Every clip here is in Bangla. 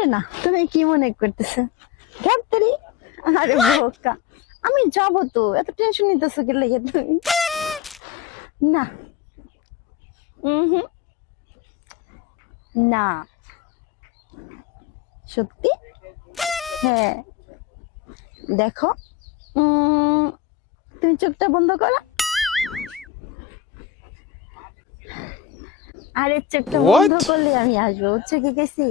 আরে না। তুমি কি মনে করতেছো? আরে বোকা। আমি যাব তো এত টেনশন নিতেছো কি লেগে তুমি? না। হুম না। সত্যি? হ্যাঁ। দেখো। উম, তুমি চোখটা বন্ধ করো। আরে চোখটা বন্ধ করলে আমি আসব। বুঝছ কি গেছি।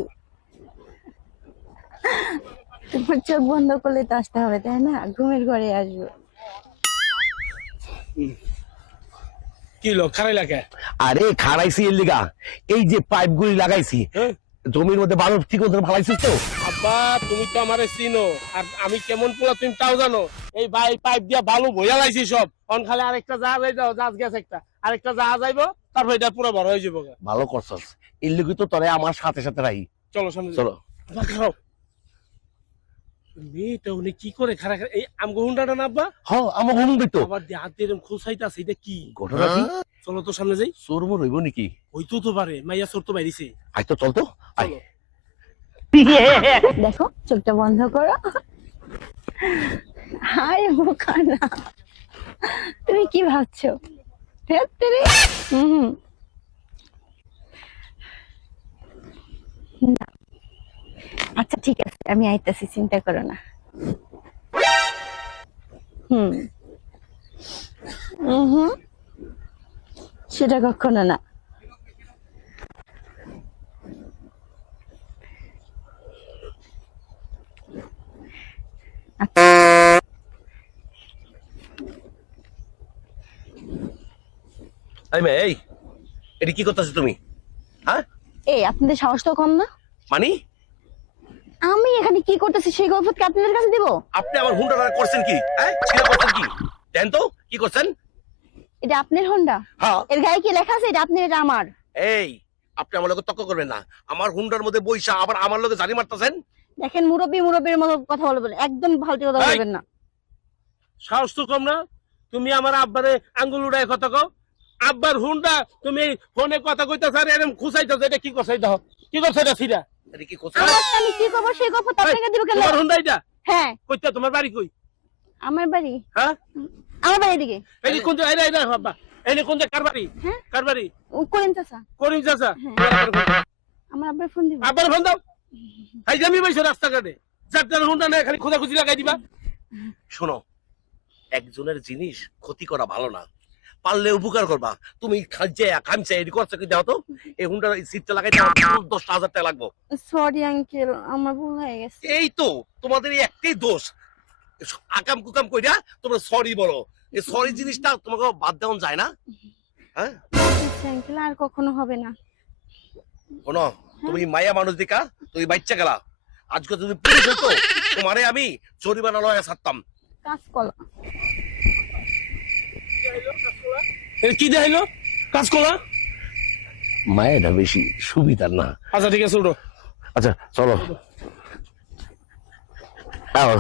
তোমার চোখ বন্ধ করলে তো আসতে হবে তাই না? ঘুমের ঘরে আসব। কি লোক খারাই লাগে আরে খাড়াইছি এর লিগা। এই যে পাইপ গুলি লাগাইছি হ্যাঁ? জমির মধ্যে বালু ঠিক মতো ফালাইছিস তো? আব্বা তুমি তো আমারে চিনো আর আমি কেমন পোলা তুমি তাও জানো। এই ভাই পাইপ দিয়া ভালো বইয়া লাইছি সব। অন খালে আরেকটা জাহাজ এই যাও জাহাজ গেছে একটা। আরেকটা জাহাজ আইবো তারপর এটা পুরো বড় হয়ে যাব ভালো করছস। এর লিগে তো তোরে আমার সাথে সাথে রাই। চলো সামনে চলো। মেয়েটা উনি কি করে? খারা এই আমগো হুন্ডাটা না আব্বা? হ আমার হুম তো। আবার দিয়ে এরকম খোসাইতাছে এটা কি? ঘটনা কি? চলো তো সামনে যাই। চোর মোর হইব নাকি? হইতো তো পারে মাইয়া চোর তো বাইরিছে। আই তো চল তো। আই দেখো চোখটা বন্ধ করো। হাই বোকা তুমি কি ভাবছ। হুম। আচ্ছা ঠিক আছে। আমি আইতাছি চিন্তা করো না। হুম। হুম সেটা কখনো না। এই মে এটা কি করতেছ তুমি? হ্যাঁ? এই আপনাদের সাহস তো কম না? মানে? আমি এখানে কি করতেছি সেই গল্প কি আপনাদের কাছে দিব? আপনি আমার হুন্ডাটা করছেন কি? হ্যাঁ? করছেন কি? দেন তো কি করছেন? এটা আপনার হোন্ডা। হ্যাঁ। এর গায়ে কি লেখা আছে? এটা আপনার এটা আমার। এই আপনি আমার লোকে তক্ক করবেন না। আমার হুন্ডার মধ্যে বইসা আবার আমার লোকে জানি মারতেছেন? দেখেন মুরব্বী মুরব্বীর মতো কথা বলবেন একদম ফালতু কথা বলবেন না। সাহস তো কম না। তুমি আমার আব্বারে আঙ্গুল উড়ায় কথা কও। আব্বার হুন্ডা তুমি ফোনে কথা কইতাছ আর এরকম খুসাইতাছ এটা কি করছাই দাও কি করছ এটা সিরা কি আমি কি করব সেই গল্প তো আপনাকে দিব কেন? তোমার হুন্ডা এটা হ্যাঁ। কইতা তোমার বাড়ি কই? আমার বাড়ি। হ্যাঁ? আমার বাড়ি এদিকে এই কোন জায়গায় এই বাবা এই কোন কার বাড়ি? কার বাড়ি? করিম চাচা। করিম চাচা। আমার আব্বার ফোন দিব। আব্বার ফোন দাও। এই যে আমি বসে রাস্তাঘাটে। যার হুন্ডা না খালি খোঁজাখুঁজি লাগাই দিবা। শোনো একজনের জিনিস ক্ষতি করা ভালো না। পারলে উপকার করবা। তুমি খাইছে খামছে এটি করছ কি দাও তো? এই হুন্ডার সিটটা লাগাইতে আমার দশটা হাজার টাকা লাগবো। সরি আঙ্কেল আমার ভুল হয়ে গেছে। এই তো তোমাদের এই একটাই দোষ। আকাম কুকাম কইরা তোমরা সরি বলো। এই সরি জিনিসটা তোমাকে বাদ দেওয়া যায় না। হ্যাঁ? আঙ্কেল আর কখনো হবে না। শোনো তুমি মায়া মানুষ দেখা তুমি বাচ্চা গেলা। আজকে পুলিশ হতো তোমারে আমি জরিমানা লয়া ছাড়তাম। কাজ কলা কি দেখাইলো? কাজ করা মায়াটা বেশি সুবিধার না। আচ্ছা ঠিক আছে উঠো। আচ্ছা চলো। আও